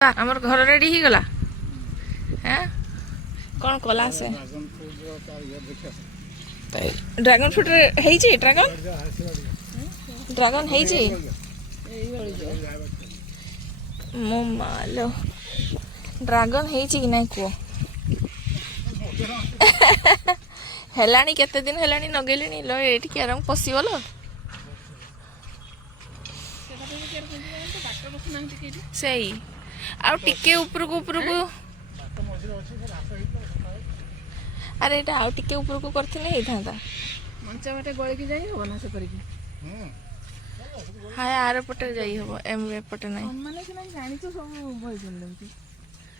आमर घर रेडी ही गला हैं कौन कला से ड्रैगन फ्रूट है जी ड्रैगन ड्रैगन है जी मो मालो ड्रैगन है जी कि नहीं कुह हेलानी केते दिन हेलानी नगेलिनी लो एठी के रंग पसिबलो सही आ टिके उपरकू उपरकू अरे एटा आ टिके उपरकू करथिले हेई थांता मंचा बाटे गळे की जाई हो ना से करी हाय आर पटे जाई हो एम वे पटे नहीं हम माने कि नहीं जानी तो सब भई जंदंती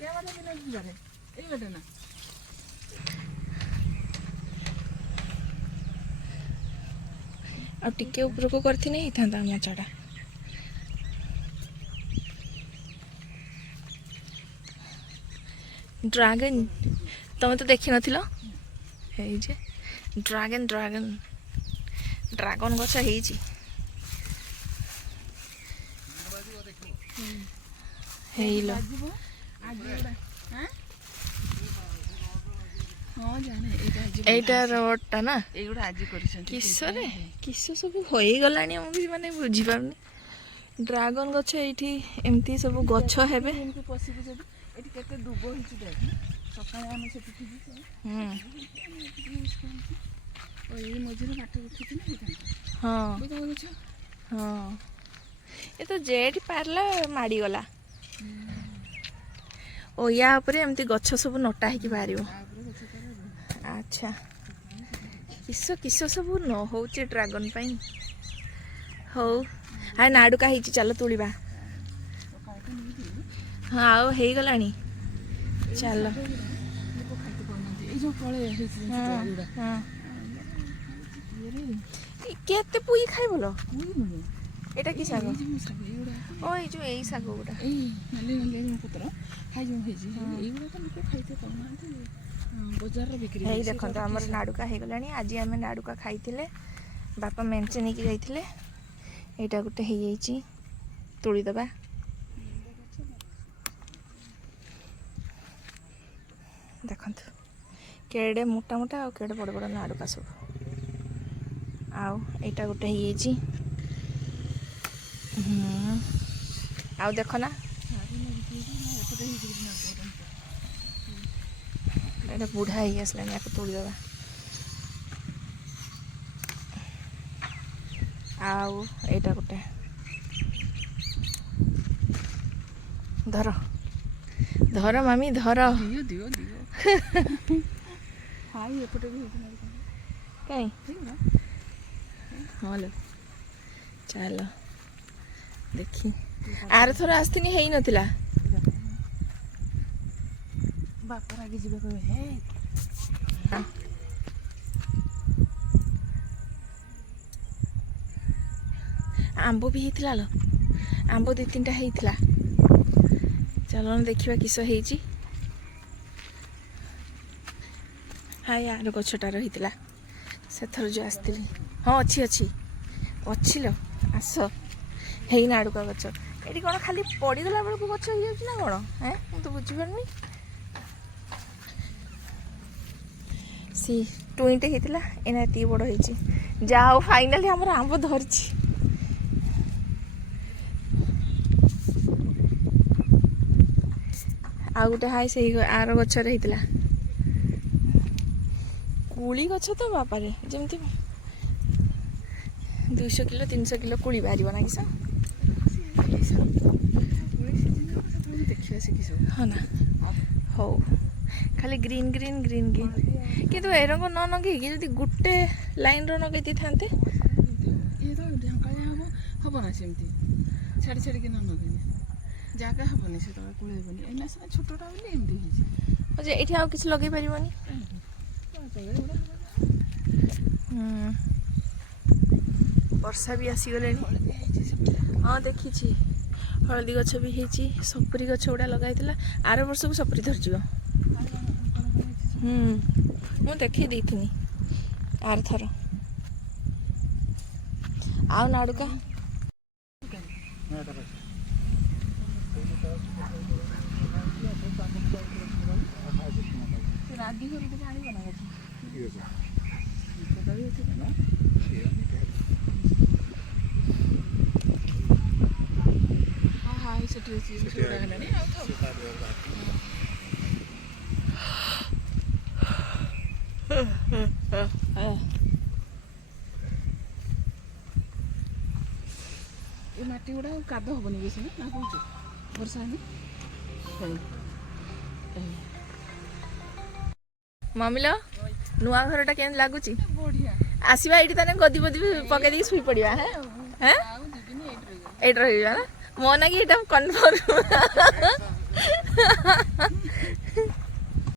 के बाटे बिना जारे एई बाटे ना आ टिके उपरकू करथिले हेई थांता मचाडा ड्रैगन तुम तो देखी नथिल जे ड्रैगन ड्रैगन ड्रैगन गछ हेइची हेइलो हां जाने एटा रोडटा ना एगुडा आजि करिसन किसरे किस सब होई गलानी हम भी माने बुझी पारनी ड्रैगन गछ एठी एमती सब गछ हेबे इनके पसिबो जदी एठी केते दुबो हिची देख सकाळे आमे सेठी थिबी ओ ये मझिरे बाटे उठिति ना हां बुझा गछ हां ये तो जेठ पारला माड़ी गला ओ या ऊपर एमती गछ सब नटा है कि बारियो अच्छा किसो किसो सब न होचे ड्रैगन पई हो हाय नाडुका हिची चलो तुलिबा हाँ आओ हे गलानी चलो केते पुई खाइ बोलो एटा की साग ओ ए जो एई साग गोटा ए नाली नाली पत्र खाइ जो हे जी एई गुडा तो लोक खाइते करनांती बाजार रे बिक्री हे देखन तो हमर नाडुका हे गलानी आज हमें नाडुका खाइथिले बापा मेंचे नेकी जाइथिले एटा गुटे हे जाइची तुली दबा देखंतु केड़े मोटा मोटा आ केड़े बड़ बड़ नाडुका सब आउ एटा गोटे हे जाइची आउ देखो ना एटा बुढ़ा ही आसलानी याको तोड़ी दबा आउ एटा गोटे धर धर मामी धर दियो दियो दियो हाई एपटे भी कहीं हाँ लो चलो देखी आर थोड़ा आस्तिनी है ही नथिला बापर आगे जीवा कहे हे हाँ आंबो भी हेतिला लो आंबो दि तीन टा हेतिला चलो देखिबा किसो हेची हाय यार गछटा रहितला से थर जो आस्तिली हाँ अच्छी अच्छी अच्छी लो आस हेई नाडुका गछ एटी कोन खाली पड़ी गला बेलको गछ हो जाउछ ना कोन हैं मैं तो बुझी परनी सी टुईटे हेतिला एना ती बड़ हेची जाओ फाइनली हमर आंब धरची आ गोटे हाय से आर गछ रहितला कुली गछ तो बापा रे जेमती 200 किलो 300 किलो कुली बारिबो ना किसा हाँ ना हो खाली ग्रीन ग्रीन ग्रीन ग्रीन किंतु एरंग न नगे कि जदि गुटे लाइन रो नगे दी थांते ये तो ढंकाया हबो हबो ना सेमती छाड़ी छाड़ी के न नगे जागा हबनी से तो कुळेबनी एना से छोटटा बोली एमती हिची ओ जे एठी आउ किछ लगे परिबोनी वर्षा भी आसी गले हाँ देखी हलदी गछ भी हेची सपुरी गछ गुड़ा लगाइला आर वर्ष को सपुरी धरजी मु देखी देथिनी आर थर आउ नाडुका ସେଠି ଅଛି ସେଗୁଡ଼ା ହେଲାଣି ଆଉ ଥାଉ। ଏ ମାଟି ଗୁଡ଼ା ଆଉ କାଦ ହବନି ବେଶୀ ନା କହୁଛୁ ବର୍ଷା ହେଲେ ମମିଲୋ ନୂଆ ଘରଟା କେମିତି ଲାଗୁଛି? ବଢ଼ିଆ ଆସିବା ଏଇଠି ତାନେ ଗଦି ବଦି ପକେଇ ଦେଇକି ଶୋଇ ପଡ଼ିବା ହେଁ ହେଁ ଆଉ ଯିବିନି ଏଇଠି ରହିବ। ଏଇଠି ରହିବା ନା ମୋ ନାଗି ଏଇଟା କନଫର୍ମ।